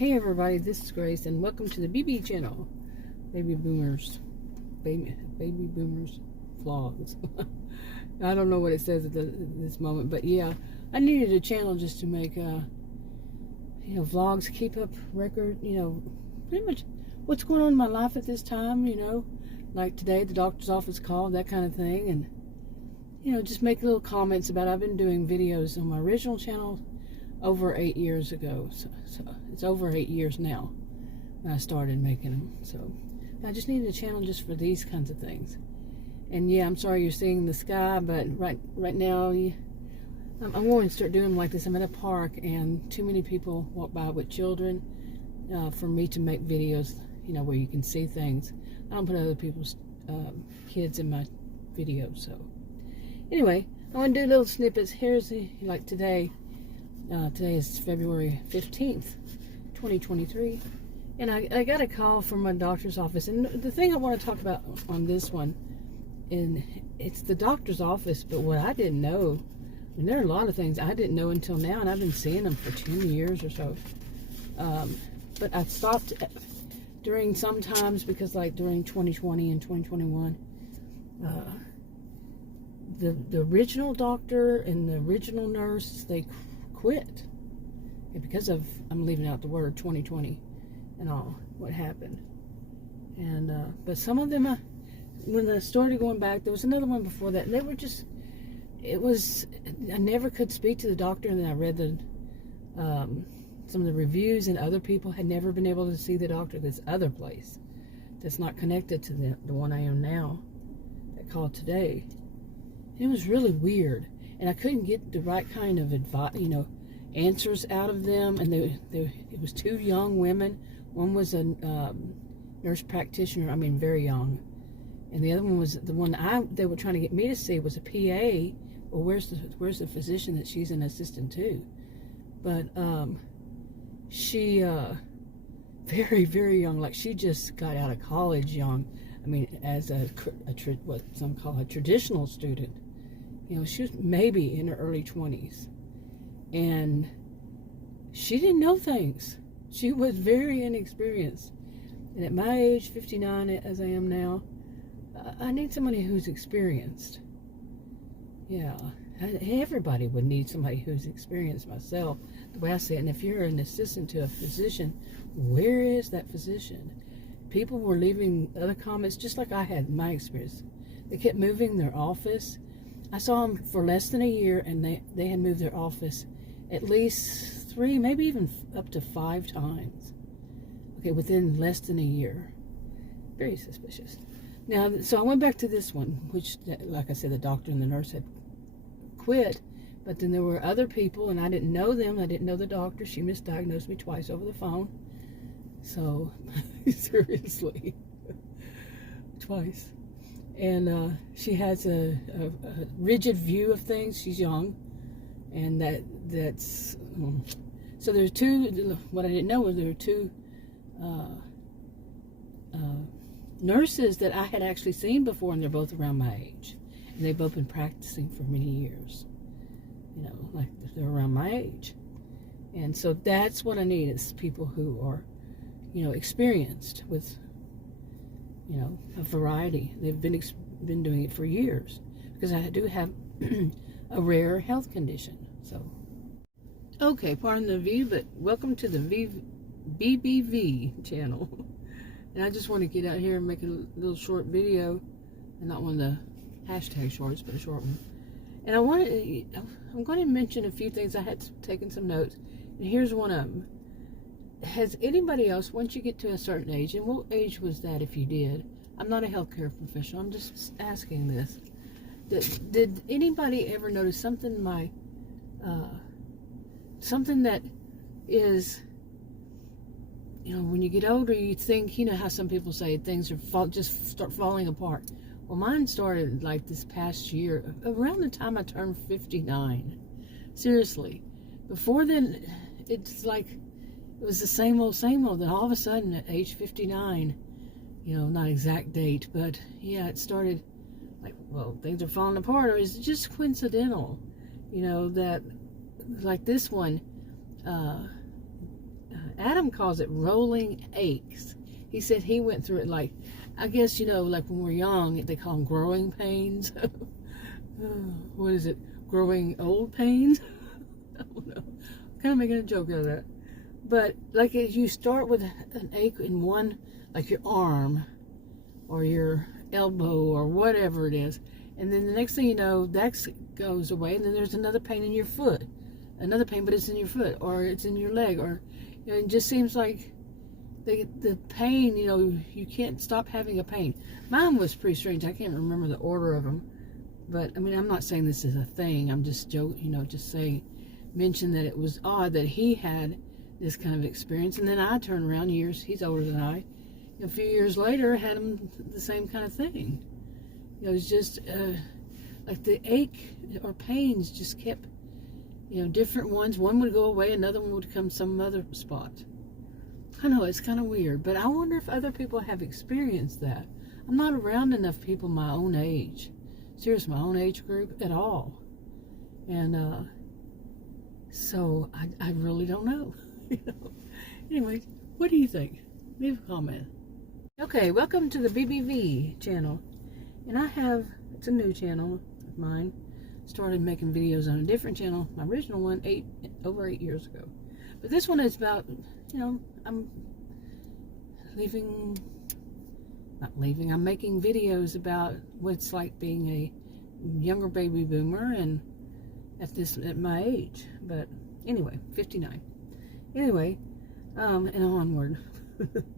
Hey everybody, this is Grace and welcome to the BB channel. Baby Boomers vlogs. I don't know what it says at this moment, but yeah, I needed a channel just to make vlogs, keep up record, pretty much what's going on in my life at this time, like today, the doctor's office called, that kind of thing, and just make little comments about it. I've been doing videos on my original channel over 8 years ago, so it's over 8 years now when I started making them. So I just needed a channel just for these kinds of things. And yeah, I'm sorry you're seeing the sky, but right now I'm going to start doing like this. I'm at a park and too many people walk by with children for me to make videos, where you can see things. I don't put other people's kids in my videos. So anyway, I want to do little snippets. Here's like today. Today is February 15th, 2023, and I got a call from my doctor's office, and the thing I want to talk about on this one, and it's the doctor's office, but what I didn't know, and there are a lot of things I didn't know until now, and I've been seeing them for 10 years or so, but I stopped during sometimes because like during 2020 and 2021, the original doctor and the original nurse, they quit because of, I'm leaving out the word 2020 and all what happened, and but some of them when I started going back, there was another one before that, and they were just, I never could speak to the doctor, and then I read some of the reviews, and other people had never been able to see the doctor at this other place that's not connected to the one I am now that called today. And it was really weird, and I couldn't get the right kind of advice, answers out of them. And it was two young women. One was a nurse practitioner, very young, and the other one was the one they were trying to get me to see was a PA. Well, where's the physician that she's an assistant to? But she very, very young, like she just got out of college young. As what some call a traditional student. She was maybe in her early 20s. And she didn't know things. She was very inexperienced. And at my age, 59 as I am now, I need somebody who's experienced. Yeah, everybody would need somebody who's experienced, myself, the way I see it. And if you're an assistant to a physician, where is that physician? People were leaving other comments, just like I had in my experience. They kept moving their office. I saw them for less than a year, and they had moved their office at least 3, maybe even up to 5 times. Okay, within less than a year. Very suspicious. Now, so I went back to this one, which, like I said, the doctor and the nurse had quit, but then there were other people, and I didn't know them. I didn't know the doctor. She misdiagnosed me twice over the phone. So, seriously, twice. And she has a rigid view of things. She's young, and that's so there's two. What I didn't know was there were two nurses that I had actually seen before, and they're both around my age, and they've both been practicing for many years. Like they're around my age, and so that's what I need is people who are, experienced with, a variety. They've been doing it for years, because I do have a rare health condition. So, okay, pardon the view, but welcome to the BBV channel. And I just want to get out here and make a little short video, and not one of the hashtag shorts, but a short one. And I'm going to mention a few things. I had taken some notes, and here's one of them. Has anybody else, once you get to a certain age, and what age was that if you did? I'm not a healthcare professional, I'm just asking this. Did anybody ever notice something something that is, when you get older, you think, how some people say things are just start falling apart. Well, mine started like this past year, around the time I turned 59. Seriously. Before then, it's like, it was the same old, then all of a sudden at age 59, not exact date, but yeah, it started like, well, things are falling apart, or is it just coincidental, that like this one, Adam calls it rolling aches. He said he went through it like, I guess, like when we're young, they call them growing pains. What is it? Growing old pains? I don't know. I'm kind of making a joke out of that. But like if you start with an ache in one, like your arm or your elbow or whatever it is, and then the next thing you know, that goes away, and then there's another pain in your foot. Another pain, but it's in your foot or it's in your leg, or it just seems like the pain, you can't stop having a pain. Mine was pretty strange. I can't remember the order of them, but I mean, I'm not saying this is a thing. I'm just joking, just saying, mention that it was odd that he had this kind of experience, and then I turned around he's older than I, a few years later, had him the same kind of thing. It was just like the ache or pains just kept, different ones. One would go away, another one would come some other spot. I know, it's kind of weird, but I wonder if other people have experienced that. I'm not around enough people my own age, seriously, my own age group at all. And so I really don't know. Anyway, what do you think? Leave a comment. Okay, welcome to the BBV channel. And it's a new channel of mine. Started making videos on a different channel. My original one, over 8 years ago. But this one is about, I'm making videos about what it's like being a younger baby boomer and at my age. But anyway, 59. Anyway, and onward,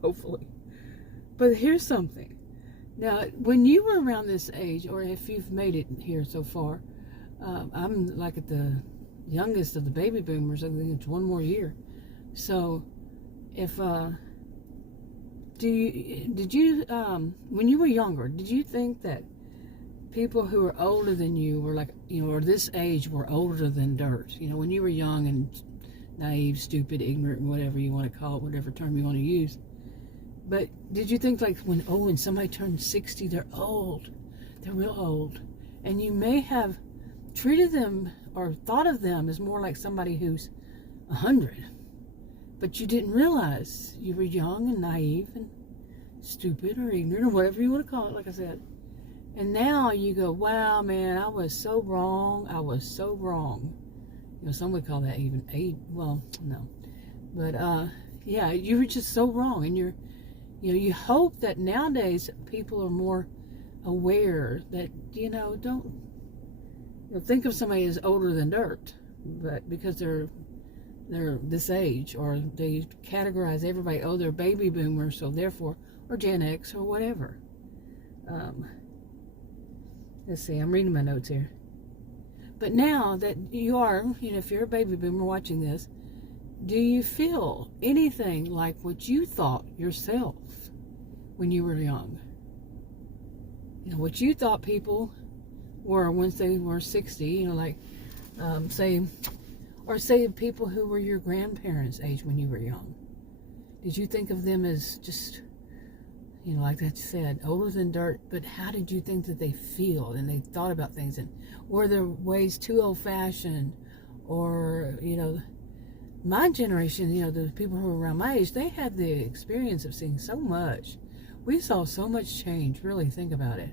hopefully. But here's something. Now, when you were around this age, or if you've made it here so far, I'm like at the youngest of the baby boomers. I think it's one more year. So, if did you when you were younger, did you think that people who were older than you were like, or this age were older than dirt? When you were young and naive, stupid, ignorant, whatever you want to call it, whatever term you want to use. But did you think like when somebody turns 60, they're old, they're real old, and you may have treated them or thought of them as more like somebody who's 100, but you didn't realize you were young and naive and stupid or ignorant or whatever you want to call it, like I said. And now you go, wow, man, I was so wrong. I was so wrong. Some would call that even age. Well, no. But, yeah, you were just so wrong. And you hope that nowadays people are more aware that, don't think of somebody as older than dirt, but because they're this age, or they categorize everybody, they're baby boomers, so therefore, or Gen X or whatever. Let's see, I'm reading my notes here. But now that you are, if you're a baby boomer watching this, do you feel anything like what you thought yourself when you were young? What you thought people were once they were 60, say people who were your grandparents' age when you were young. Did you think of them as just, like I said, older than dirt, but how did you think that they feel and they thought about things? And were their ways too old-fashioned? Or, my generation, the people who were around my age, they had the experience of seeing so much. We saw so much change, really think about it.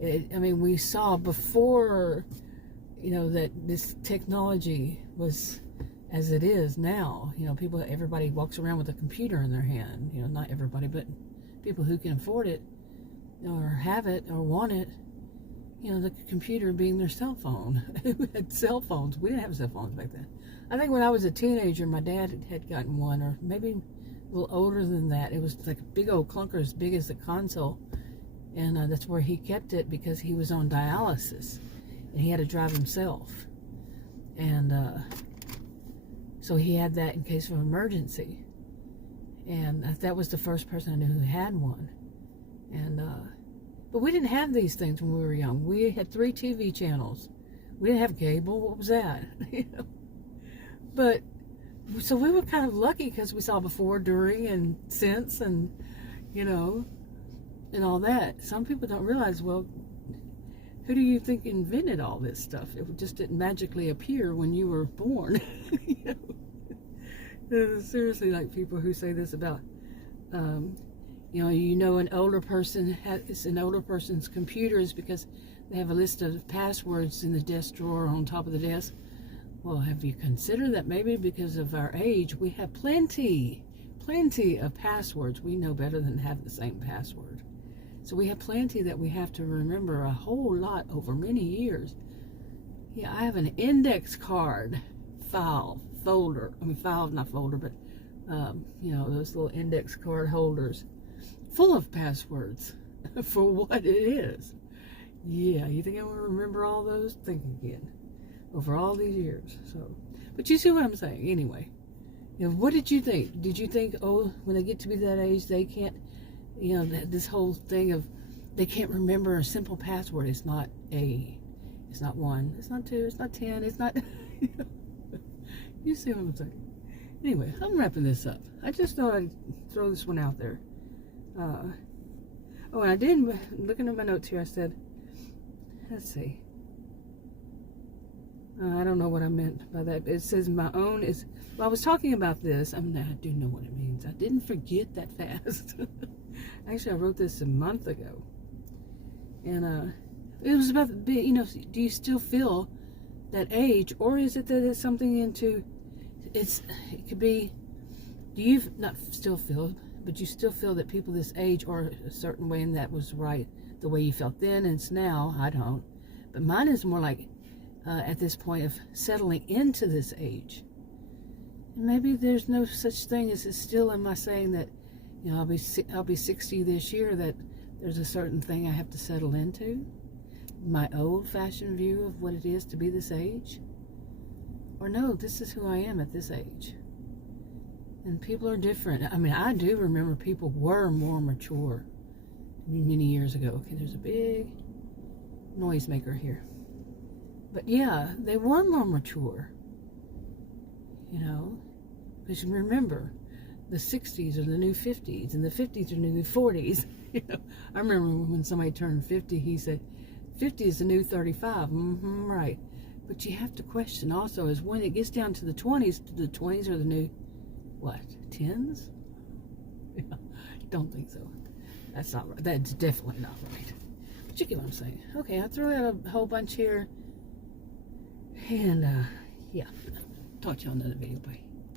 We saw before, that this technology was as it is now. Everybody walks around with a computer in their hand. Not everybody, but people who can afford it or have it or want it. The computer being their cell phone. Who had cell phones? We didn't have cell phones back then. I think when I was a teenager, my dad had gotten one, or maybe a little older than that. It was like a big old clunker as big as the console. And that's where he kept it because he was on dialysis. And he had to drive himself. And so he had that in case of emergency. And that was the first person I knew who had one. And but we didn't have these things when we were young. We had 3 TV channels. We didn't have cable. What was that? But so we were kind of lucky because we saw before, during, and since, and and all that. Some people don't realize, well, who do you think invented all this stuff? It just didn't magically appear when you were born. Seriously, like people who say this about, an older person it's an older person's computers because they have a list of passwords in the desk drawer on top of the desk. Well, have you considered that maybe because of our age, we have plenty of passwords. We know better than to have the same password. So we have plenty that we have to remember a whole lot over many years. Yeah, I have an index card file, not folder, but, those little index card holders full of passwords for what it is. Yeah, you think I want to remember all those? Think again. Over all these years. So, but you see what I'm saying. Anyway, what did you think? Did you think, when they get to be that age, they can't, this whole thing of they can't remember a simple password? It's not 1, it's not 2, it's not 10, it's not. You see what I'm saying? Anyway, I'm wrapping this up. I just thought I'd throw this one out there. And I did, looking at my notes here, I said, let's see. I don't know what I meant by that. It says my own is, I was talking about this. I do know what it means. I didn't forget that fast. Actually, I wrote this a month ago. And it was about, do you still feel that age, or is it that it's something it could be, do you not still feel, but you still feel that people this age are a certain way and that was right, the way you felt then and it's now? I don't. But mine is more like, at this point of settling into this age. And maybe there's no such thing as, still am I saying that, I'll be 60 this year, that there's a certain thing I have to settle into? My old-fashioned view of what it is to be this age? Or no, this is who I am at this age. And people are different. I do remember people were more mature many years ago. Okay, there's a big noisemaker here. But yeah, they were more mature. Because you remember, the 60s are the new 50s, and the 50s are the new 40s. I remember when somebody turned 50, he said, 50 is the new 35. Right. But you have to question also, is when it gets down to the 20s are the new, what, 10s? Yeah, don't think so. That's not right. That's definitely not right. But you get what I'm saying. Okay, I threw out a whole bunch here. And, yeah, talk to you on another video. Bye.